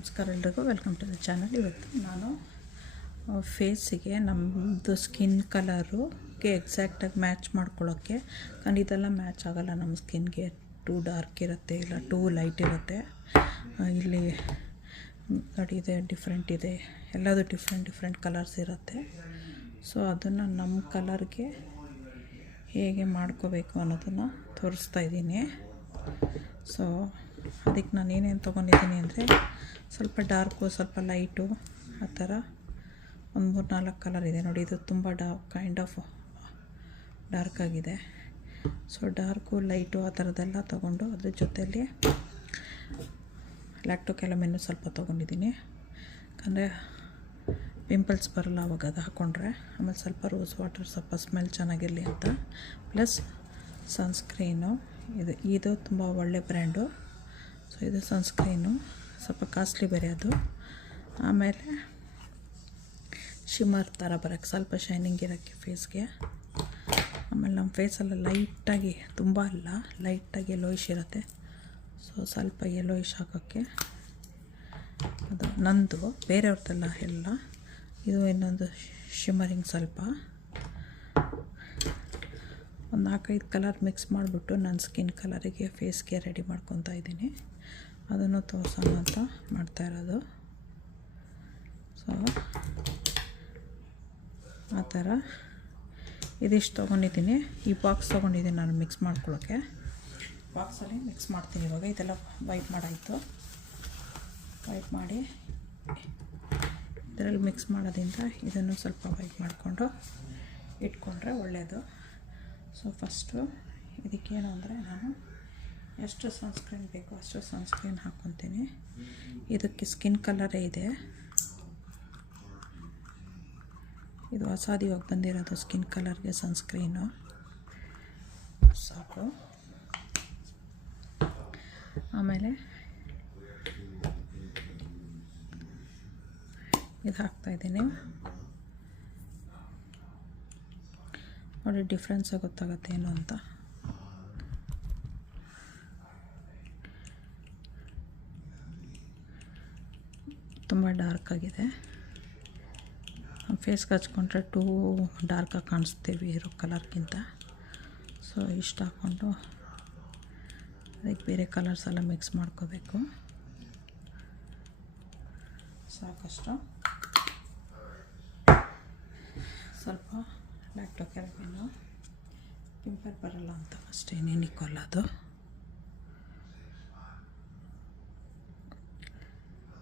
ನಮಸ್ಕಾರ ಎಲ್ರಿಗೂ, welcome to the channel. ಇವತ್ತು ನಾನು ಫೇಸಿಗೆ ನಮ್ಮದು ಸ್ಕಿನ್ ಕಲರುಗೆ ಎಕ್ಸಾಕ್ಟಾಗಿ ಮ್ಯಾಚ್ ಮಾಡ್ಕೊಳ್ಳೋಕ್ಕೆ, kandi ಇದೆಲ್ಲ ಮ್ಯಾಚ್ ಆಗೋಲ್ಲ ನಮ್ಮ ಸ್ಕಿನ್ಗೆ. ಟೂ ಡಾರ್ಕ್ ಇರುತ್ತೆ, ಇಲ್ಲ ಟೂ ಲೈಟ್ ಇರುತ್ತೆ. ಇಲ್ಲಿ ನೋಡಿ, ಇದೆ ಡಿಫ್ರೆಂಟ್ ಇದೆ, ಎಲ್ಲದು ಡಿಫ್ರೆಂಟ್ ಕಲರ್ಸ್ ಇರುತ್ತೆ. ಸೊ ಅದನ್ನು ನಮ್ಮ ಕಲರ್ಗೆ ಹೇಗೆ ಮಾಡ್ಕೋಬೇಕು ಅನ್ನೋದನ್ನು ತೋರಿಸ್ತಾ ಇದ್ದೀನಿ. ಸೊ ಅದಕ್ಕೆ ನಾನು ಏನೇನು ತೊಗೊಂಡಿದ್ದೀನಿ ಅಂದರೆ, ಸ್ವಲ್ಪ ಡಾರ್ಕು, ಸ್ವಲ್ಪ ಲೈಟು, ಆ ಥರ ಒಂದು 3-4 ಕಲರ್ ಇದೆ ನೋಡಿ. ಇದು ತುಂಬ ಕೈಂಡ್ ಆಫ್ ಡಾರ್ಕ್ ಆಗಿದೆ. ಸೊ ಡಾರ್ಕು, ಲೈಟು ಆ ಥರದ್ದೆಲ್ಲ ತೊಗೊಂಡು ಅದ್ರ ಜೊತೆಯಲ್ಲಿ ಲ್ಯಾಕ್ಟೋಕ್ಯಾಲಮಿನ್ನು ಸ್ವಲ್ಪ ತೊಗೊಂಡಿದ್ದೀನಿ. ಯಾಕಂದರೆ ಪಿಂಪಲ್ಸ್ ಬರಲ್ಲ ಅವಾಗ ಅದು ಹಾಕ್ಕೊಂಡ್ರೆ. ಆಮೇಲೆ ಸ್ವಲ್ಪ ರೋಸ್ ವಾಟರ್, ಸ್ವಲ್ಪ ಸ್ಮೆಲ್ ಚೆನ್ನಾಗಿರಲಿ ಅಂತ. ಪ್ಲಸ್ ಸನ್ಸ್ಕ್ರೀನು, ಇದು ತುಂಬ ಒಳ್ಳೆ ಬ್ರ್ಯಾಂಡು. ಸೊ ಇದು ಸನ್ಸ್ಕ್ರೀನು, ಸ್ವಲ್ಪ ಕಾಸ್ಟ್ಲಿ ಬೇರೆ ಅದು. ಆಮೇಲೆ ಶಿಮ್ಮರ್ ಥರ ಬರೋಕ್ಕೆ, ಸ್ವಲ್ಪ ಶೈನಿಂಗ್ ಇರೋಕ್ಕೆ ಫೇಸ್ಗೆ. ಆಮೇಲೆ ನಮ್ಮ ಫೇಸೆಲ್ಲ ಲೈಟಾಗಿ, ತುಂಬ ಅಲ್ಲ, ಲೈಟಾಗಿ ಯೆಲ್ಲೋಯಿಶ್ ಇರುತ್ತೆ. ಸೊ ಸ್ವಲ್ಪ ಯೆಲ್ಲೋಯಿಶ್ ಹಾಕೋಕ್ಕೆ ಅದು ನಂದು, ಬೇರೆಯವ್ರದ್ದೆಲ್ಲ ಎಲ್ಲ. ಇದು ಇನ್ನೊಂದು ಶಿಮ್ಮರಿಂಗ್, ಸ್ವಲ್ಪ ಒಂದು 4-5 ಕಲರ್ ಮಿಕ್ಸ್ ಮಾಡಿಬಿಟ್ಟು ನನ್ನ ಸ್ಕಿನ್ ಕಲರಿಗೆ, ಫೇಸ್ಗೆ ರೆಡಿ ಮಾಡ್ಕೊತಾ ಇದ್ದೀನಿ. ಅದನ್ನು ತೋರಿಸೋಣ ಅಂತ ಮಾಡ್ತಾ ಇರೋದು. ಸೊ ಆ ಥರ ಇದಿಷ್ಟು ತೊಗೊಂಡಿದ್ದೀನಿ. ಈ ಬಾಕ್ಸ್ ತೊಗೊಂಡಿದ್ದೀನಿ ನಾನು ಮಿಕ್ಸ್ ಮಾಡ್ಕೊಳ್ಳೋಕ್ಕೆ. ಬಾಕ್ಸಲ್ಲಿ ಮಿಕ್ಸ್ ಮಾಡ್ತೀನಿ ಇವಾಗ. ಇದೆಲ್ಲ ವೈಪ್ ಮಾಡಾಯಿತು. ವೈಪ್ ಮಾಡಿ ಇದರಲ್ಲಿ ಮಿಕ್ಸ್ ಮಾಡೋದ್ರಿಂದ ಇದನ್ನು ಸ್ವಲ್ಪ ವೈಪ್ ಮಾಡಿಕೊಂಡು ಇಟ್ಕೊಂಡ್ರೆ ಒಳ್ಳೆಯದು. ಸೊ ಫಸ್ಟು ಇದಕ್ಕೇನು ಅಂದರೆ, ನಾನು ಎಷ್ಟು ಸನ್ಸ್ಕ್ರೀನ್ ಬೇಕೋ ಅಷ್ಟು ಸನ್ಸ್ಕ್ರೀನ್ ಹಾಕ್ಕೊತೀನಿ. ಇದಕ್ಕೆ ಸ್ಕಿನ್ ಕಲರೇ ಇದೆ, ಇದು ಹೊಸದಿವಾಗ ಬಂದಿರೋದು ಸ್ಕಿನ್ ಕಲರ್ಗೆ ಸನ್ಸ್ಕ್ರೀನು. ಸಾಕು. ಆಮೇಲೆ ಇದು ಹಾಕ್ತಾಯಿದ್ದೀನಿ ನೋಡಿ, ಡಿಫ್ರೆನ್ಸ್ ಗೊತ್ತಾಗುತ್ತೆ ಏನು ಅಂತ. ತುಂಬ ಡಾರ್ಕ್ ಆಗಿದೆ. ಫೇಸ್ಗೆ ಹಚ್ಕೊಂಡ್ರೆ ಟೂ ಡಾರ್ಕಾಗಿ ಕಾಣಿಸ್ತೀವಿ ಇರೋ ಕಲರ್ಗಿಂತ. ಸೊ ಇಷ್ಟು ಹಾಕ್ಕೊಂಡು ಅದಕ್ಕೆ ಬೇರೆ ಕಲರ್ಸ್ ಎಲ್ಲ ಮಿಕ್ಸ್ ಮಾಡ್ಕೋಬೇಕು. ಸಾಕಷ್ಟು. ಸ್ವಲ್ಪ ಲ್ಯಾಕ್ಟೋಕ್ಯಾಲಮಿನ್ನು, ಪಿಂಪಲ್ ಬರಲ್ಲ ಅಂತ ಅಷ್ಟೇ, ಏನೇನಿಕ್ಕೋಲ್ಲ ಅದು.